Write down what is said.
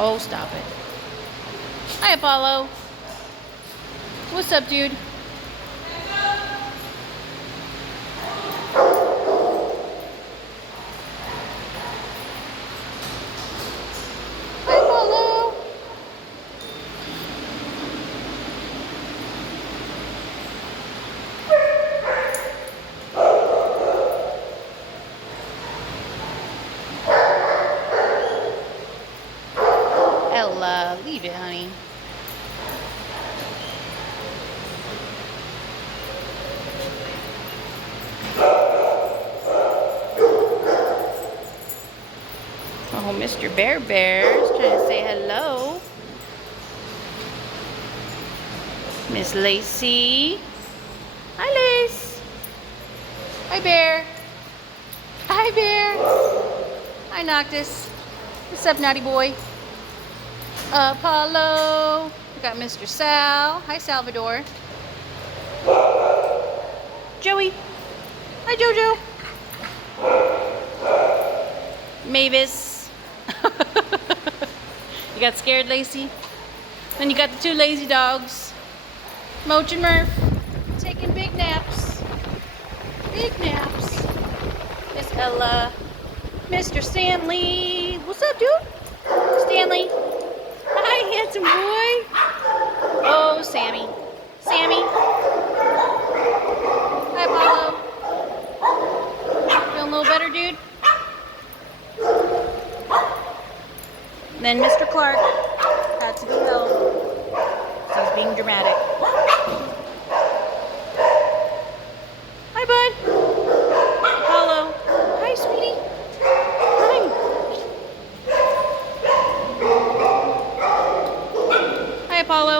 Oh, stop it. Hi, Apollo. What's up, dude? Hi, Apollo. Ella, leave it, honey. Oh, Mr. Bear Bear's trying to say hello. Miss Lacey. Hi, Lace. Hi, Bear. Hi, Bear. Hi, Noctis. What's up, naughty boy? Apollo. We got Mr. Sal. Hi, Salvador. Joey. Hi, Jojo. Mavis. You got scared, Lacey? Then you got the two lazy dogs. Moach and Murph. Taking big naps. Big naps. Miss Ella. Mr. Stanley. What's up, dude? Stanley. Hi, handsome boy. Oh, Sammy. Sammy. Hi, Apollo. Feeling a little better, dude? Then Mr. Clark had to be held. He's being dramatic. Hi, bud. Apollo. Hi, sweetie. Hi. Hi, Apollo.